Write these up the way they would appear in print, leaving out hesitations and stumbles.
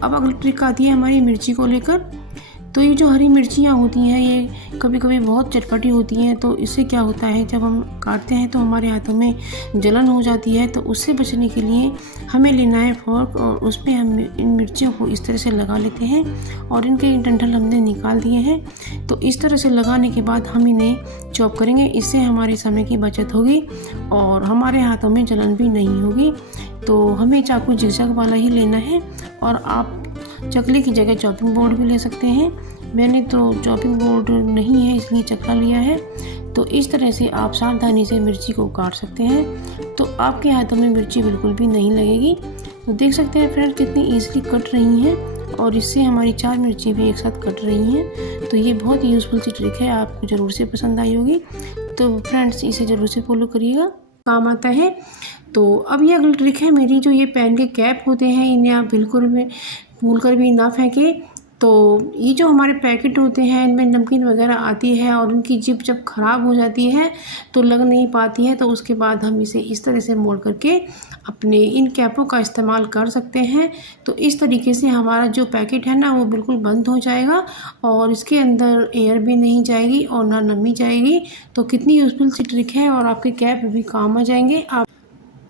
अब अगली ट्रिक आती है हमारी मिर्ची को लेकर। तो ये जो हरी मिर्चियाँ होती हैं ये कभी कभी बहुत चटपटी होती हैं, तो इससे क्या होता है जब हम काटते हैं तो हमारे हाथों में जलन हो जाती है। तो उससे बचने के लिए हमें लेना है फोर्क और उसमें हम इन मिर्चियों को इस तरह से लगा लेते हैं और इनके डंठल हमने निकाल दिए हैं। तो इस तरह से लगाने के बाद हम इन्हें चॉप करेंगे, इससे हमारे समय की बचत होगी और हमारे हाथों में जलन भी नहीं होगी। तो हमें चाकू जिगजैग वाला ही लेना है और आप चकले की जगह चॉपिंग बोर्ड भी ले सकते हैं। मैंने तो चॉपिंग बोर्ड नहीं है इसलिए चकला लिया है। तो इस तरह से आप सावधानी से मिर्ची को काट सकते हैं, तो आपके हाथों में मिर्ची बिल्कुल भी नहीं लगेगी। तो देख सकते हैं फ्रेंड्स कितनी ईजिली कट रही हैं और इससे हमारी 4 मिर्ची भी एक साथ कट रही हैं। तो ये बहुत ही यूज़फुल सी ट्रिक है, आपको ज़रूर से पसंद आई होगी। तो फ्रेंड्स इसे ज़रूर से फॉलो करिएगा, काम आता है। तो अब ये अगली ट्रिक है मेरी, जो ये पेन के कैप होते हैं इन्हें आप बिल्कुल भी भूलकर भी ना फेंकें। तो ये जो हमारे पैकेट होते हैं इनमें नमकीन वगैरह आती है और उनकी जिप जब ख़राब हो जाती है तो लग नहीं पाती है, तो उसके बाद हम इसे इस तरह से मोड़ करके अपने इन कैपों का इस्तेमाल कर सकते हैं। तो इस तरीके से हमारा जो पैकेट है ना वो बिल्कुल बंद हो जाएगा और इसके अंदर एयर भी नहीं जाएगी और ना नमी जाएगी। तो कितनी यूज़फुल सी ट्रिक है और आपके कैप भी काम आ जाएंगे। आप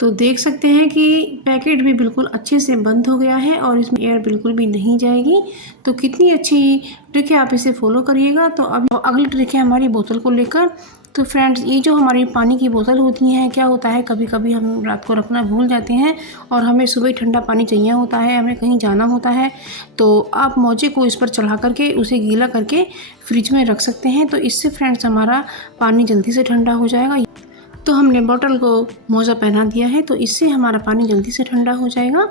तो देख सकते हैं कि पैकेट भी बिल्कुल अच्छे से बंद हो गया है और इसमें एयर बिल्कुल भी नहीं जाएगी। तो कितनी अच्छी ट्रिक है, आप इसे फॉलो करिएगा। तो अब अगली ट्रिक है हमारी बोतल को लेकर। तो फ्रेंड्स ये जो हमारी पानी की बोतल होती हैं, क्या होता है कभी कभी हम रात को रखना भूल जाते हैं और हमें सुबह ठंडा पानी चाहिए होता है, हमें कहीं जाना होता है। तो आप मोजे को इस पर चढ़ा करके उसे गीला करके फ्रिज में रख सकते हैं। तो इससे फ्रेंड्स हमारा पानी जल्दी से ठंडा हो जाएगा। तो हमने बॉटल को मोज़ा पहना दिया है तो इससे हमारा पानी जल्दी से ठंडा हो जाएगा।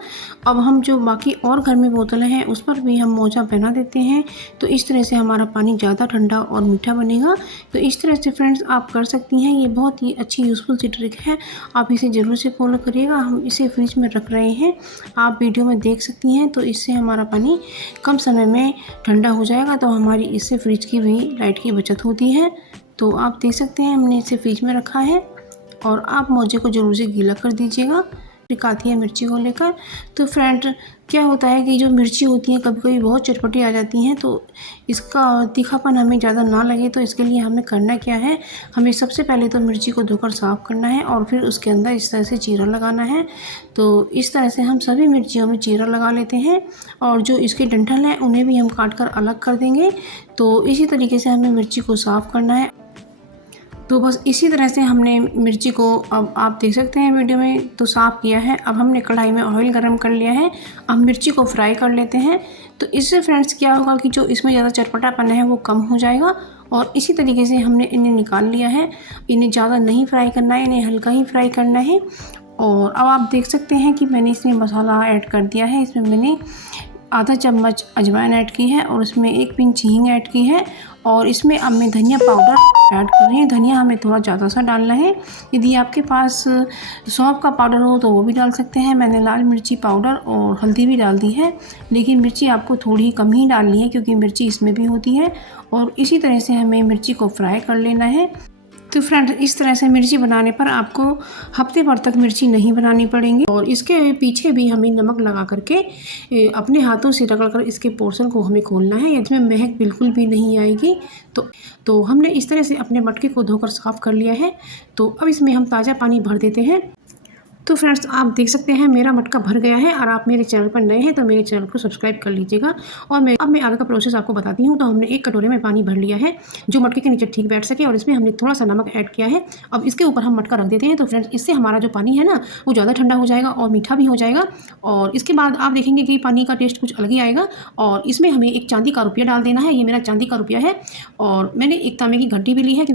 अब हम जो बाकी और घर में बोतलें हैं उस पर भी हम मोज़ा पहना देते हैं, तो इस तरह से हमारा पानी ज़्यादा ठंडा और मीठा बनेगा। तो इस तरह से फ्रेंड्स आप कर सकती हैं, ये बहुत ही अच्छी यूज़फुल सी ट्रिक है, आप इसे ज़रूर से फॉलो करिएगा। हम इसे फ्रिज में रख रहे हैं, आप वीडियो में देख सकती हैं। तो इससे हमारा पानी कम समय में ठंडा हो जाएगा, तो हमारी इससे फ्रिज की भी लाइट की बचत होती है। तो आप देख सकते हैं हमने इसे फ्रिज में रखा है और आप मोजे को ज़रूर से गीला कर दीजिएगा। ट्रिक आती है मिर्ची को लेकर। तो फ्रेंड क्या होता है कि जो मिर्ची होती हैं कभी कभी बहुत चटपटी आ जाती हैं, तो इसका तीखापन हमें ज़्यादा ना लगे तो इसके लिए हमें करना क्या है, हमें सबसे पहले तो मिर्ची को धोकर साफ़ करना है और फिर उसके अंदर इस तरह से चीरा लगाना है। तो इस तरह से हम सभी मिर्चियों में चीरा लगा लेते हैं और जो इसके डंठल हैं उन्हें भी हम काट कर अलग कर देंगे। तो इसी तरीके से हमें मिर्ची को साफ़ करना है। तो बस इसी तरह से हमने मिर्ची को, अब आप देख सकते हैं वीडियो में, तो साफ़ किया है। अब हमने कढ़ाई में ऑयल गरम कर लिया है, अब मिर्ची को फ्राई कर लेते हैं। तो इससे फ्रेंड्स क्या होगा कि जो इसमें ज़्यादा चटपटापन है वो कम हो जाएगा और इसी तरीके से हमने इन्हें निकाल लिया है। इन्हें ज़्यादा नहीं फ्राई करना है, इन्हें हल्का ही फ्राई करना है। और अब आप देख सकते हैं कि मैंने इसमें मसाला ऐड कर दिया है। इसमें मैंने आधा चम्मच अजवाइन ऐड की है और इसमें 1 पिंच हींग ऐड की है और इसमें अब मैं धनिया पाउडर ऐड कर रही हूँ। धनिया हमें थोड़ा ज़्यादा सा डालना है। यदि आपके पास सौंफ का पाउडर हो तो वो भी डाल सकते हैं। मैंने लाल मिर्ची पाउडर और हल्दी भी डाल दी है, लेकिन मिर्ची आपको थोड़ी कम ही डालनी है क्योंकि मिर्ची इसमें भी होती है। और इसी तरह से हमें मिर्ची को फ्राई कर लेना है। तो फ्रेंड इस तरह से मिर्ची बनाने पर आपको हफ्ते भर तक मिर्ची नहीं बनानी पड़ेंगी। और इसके पीछे भी हमें नमक लगा करके अपने हाथों से रगड़ कर इसके पोर्शन को हमें खोलना है, इसमें महक बिल्कुल भी नहीं आएगी। तो हमने इस तरह से अपने मटके को धोकर साफ़ कर लिया है। तो अब इसमें हम ताज़ा पानी भर देते हैं। तो फ्रेंड्स आप देख सकते हैं मेरा मटका भर गया है और आप मेरे चैनल पर नए हैं तो मेरे चैनल को सब्सक्राइब कर लीजिएगा। और मैं आगे का प्रोसेस आपको बताती हूँ। तो हमने एक कटोरे में पानी भर लिया है जो मटके के नीचे ठीक बैठ सके और इसमें हमने थोड़ा सा नमक ऐड किया है। अब इसके ऊपर हम मटका रख देते हैं। तो फ्रेंड्स इससे हमारा जो पानी है ना वो ज़्यादा ठंडा हो जाएगा और मीठा भी हो जाएगा। और इसके बाद आप देखेंगे कि पानी का टेस्ट कुछ अलग ही आएगा। और इसमें हमें एक चांदी का रुपया डाल देना है। ये मेरा चांदी का रुपया है और मैंने एक तांबे की घंटी भी ली है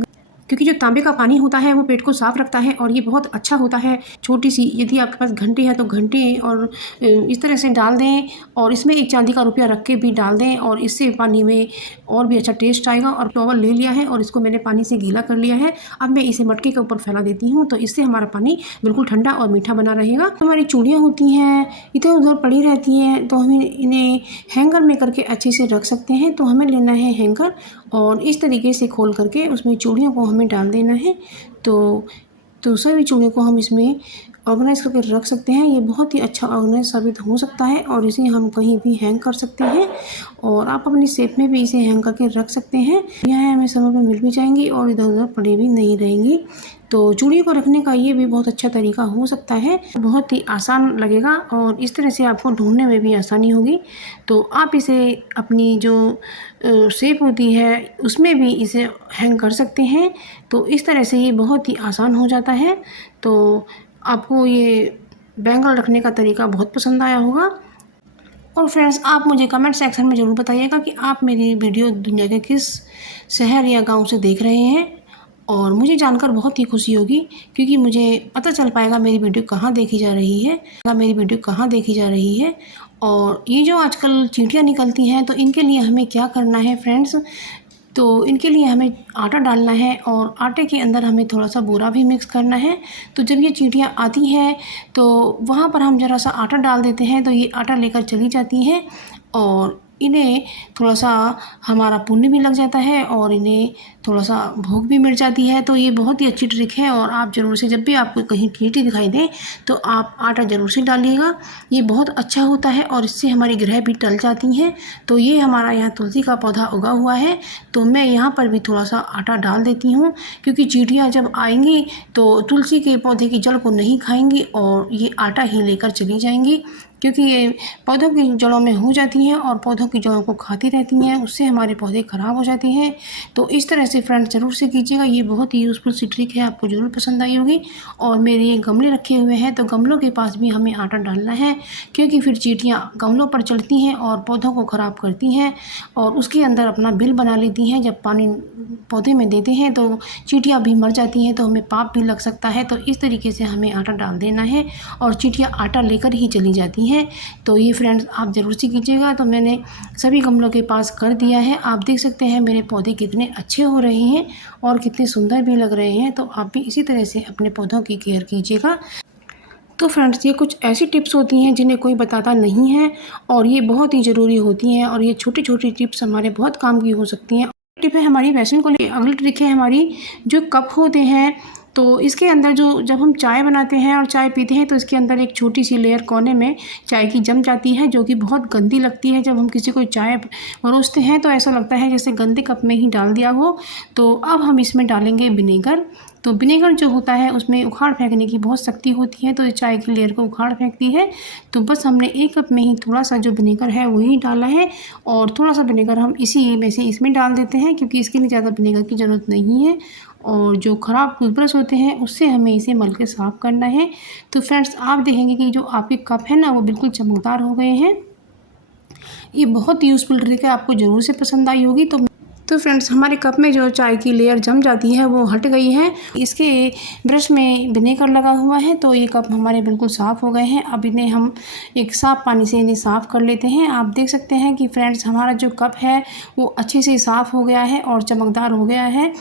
क्योंकि जो तांबे का पानी होता है वो पेट को साफ़ रखता है और ये बहुत अच्छा होता है। छोटी सी यदि आपके पास घंटी है तो घंटी और इस तरह से डाल दें और इसमें एक चांदी का रुपया रख के भी डाल दें और इससे पानी में और भी अच्छा टेस्ट आएगा। और टॉवल ले लिया है और इसको मैंने पानी से गीला कर लिया है। अब मैं इसे मटके के ऊपर फैला देती हूँ, तो इससे हमारा पानी बिल्कुल ठंडा और मीठा बना रहेगा। हमारी चूड़ियाँ होती हैं इधर उधर पड़ी रहती हैं, तो हमें इन्हें हैंगर में करके अच्छे से रख सकते हैं। तो हमें लेना है हैंगर और इस तरीके से खोल करके उसमें चूड़ियों को हमें डाल देना है। तो सभी चूड़ियों को हम इसमें ऑर्गेनाइज़ करके रख सकते हैं। ये बहुत ही अच्छा ऑर्गेनाइज़ साबित हो सकता है और इसे हम कहीं भी हैंग कर सकते हैं और आप अपनी शेप में भी इसे हैंग करके रख सकते हैं। यह हमें समय पे मिल भी जाएंगी और इधर-उधर पड़ी भी नहीं रहेंगी। तो चूड़ी को रखने का ये भी बहुत अच्छा तरीका हो सकता है। बहुत ही आसान लगेगा और इस तरह से आपको ढूँढने में भी आसानी होगी। तो आप इसे अपनी जो शेप होती है उसमें भी इसे हैंग कर सकते हैं। तो इस तरह से ये बहुत ही आसान हो जाता है। तो आपको ये बैंगल रखने का तरीका बहुत पसंद आया होगा। और फ्रेंड्स, आप मुझे कमेंट सेक्शन में ज़रूर बताइएगा कि आप मेरी वीडियो दुनिया के किस शहर या गांव से देख रहे हैं। और मुझे जानकर बहुत ही खुशी होगी क्योंकि मुझे पता चल पाएगा मेरी वीडियो कहाँ देखी जा रही है, और ये जो आजकल चींटियाँ निकलती हैं तो इनके लिए हमें क्या करना है फ्रेंड्स। तो इनके लिए हमें आटा डालना है और आटे के अंदर हमें थोड़ा सा बूरा भी मिक्स करना है। तो जब ये चींटियाँ आती हैं तो वहाँ पर हम ज़रा सा आटा डाल देते हैं तो ये आटा लेकर चली जाती हैं और इन्हें थोड़ा सा हमारा पुण्य भी लग जाता है और इन्हें थोड़ा सा भूख भी मिट जाती है। तो ये बहुत ही अच्छी ट्रिक है और आप ज़रूर से जब भी आपको कहीं चींटी दिखाई दे तो आप आटा ज़रूर से डालिएगा। ये बहुत अच्छा होता है और इससे हमारी ग्रह भी टल जाती हैं। तो ये हमारा यहाँ तुलसी का पौधा उगा हुआ है तो मैं यहाँ पर भी थोड़ा सा आटा डाल देती हूँ क्योंकि चींटियाँ जब आएंगी तो तुलसी के पौधे की जड़ को नहीं खाएंगी और ये आटा ही लेकर चली जाएंगी, क्योंकि ये पौधों की जड़ों में हो जाती हैं और पौधों की जड़ों को खाती रहती हैं, उससे हमारे पौधे ख़राब हो जाते हैं। तो इस तरह से फ्रेंड्स ज़रूर से कीजिएगा। ये बहुत ही यूज़फुल सी ट्रिक है, आपको ज़रूर पसंद आई होगी। और मेरे ये गमले रखे हुए हैं तो गमलों के पास भी हमें आटा डालना है क्योंकि फिर चींटियाँ गमलों पर चढ़ती हैं और पौधों को ख़राब करती हैं और उसके अंदर अपना बिल बना लेती हैं। जब पानी पौधे में देते हैं तो चींटियाँ भी मर जाती हैं तो हमें पाप भी लग सकता है। तो इस तरीके से हमें आटा डाल देना है और चींटियाँ आटा लेकर ही चली जाती हैं। तो ये फ्रेंड्स आप ज़रूर से कीजिएगा। तो मैंने सभी गमलों के पास कर दिया है। आप देख सकते हैं मेरे पौधे कितने अच्छे हो रहे हैं और कितने सुंदर भी लग रहे हैं। तो आप भी इसी तरह से अपने पौधों की केयर कीजिएगा। तो फ्रेंड्स, ये कुछ ऐसी टिप्स होती हैं जिन्हें कोई बताता नहीं है और ये बहुत ही ज़रूरी होती हैं और ये छोटी छोटी टिप्स हमारे बहुत काम की हो सकती हैं। टिप है हमारी वैसलीन को ले। अगली ट्रिक है हमारी जो कप होते हैं तो इसके अंदर जो जब हम चाय बनाते हैं और चाय पीते हैं तो इसके अंदर एक छोटी सी लेयर कोने में चाय की जम जाती है जो कि बहुत गंदी लगती है। जब हम किसी को चाय परोसते हैं तो ऐसा लगता है जैसे गंदे कप में ही डाल दिया हो। तो अब हम इसमें डालेंगे विनेगर। तो विनेगर जो होता है उसमें उखाड़ फेंकने की बहुत शक्ति होती है तो इस चाय की लेयर को उखाड़ फेंकती है। तो बस हमने एक कप में ही थोड़ा सा जो विनेगर है वही डाला है और थोड़ा सा विनेगर हम इसी में से इसमें डाल देते हैं क्योंकि इसके लिए ज़्यादा विनेगर की ज़रूरत नहीं है। और जो ख़राब टूथब्रश होते हैं उससे हमें इसे मल के साफ़ करना है। तो फ्रेंड्स, आप देखेंगे कि जो आपके कप है ना वो बिल्कुल चमकदार हो गए हैं। ये बहुत यूज़फुल ट्रिक है, आपको ज़रूर से पसंद आई होगी। तो फ्रेंड्स, हमारे कप में जो चाय की लेयर जम जाती है वो हट गई है। इसके ब्रश में विनेगर लगा हुआ है तो ये कप हमारे बिल्कुल साफ़ हो गए हैं। अब इन्हें हम एक साफ़ पानी से इन्हें साफ़ कर लेते हैं। आप देख सकते हैं कि फ्रेंड्स हमारा जो कप है वो अच्छे से साफ़ हो गया है और चमकदार हो गया है।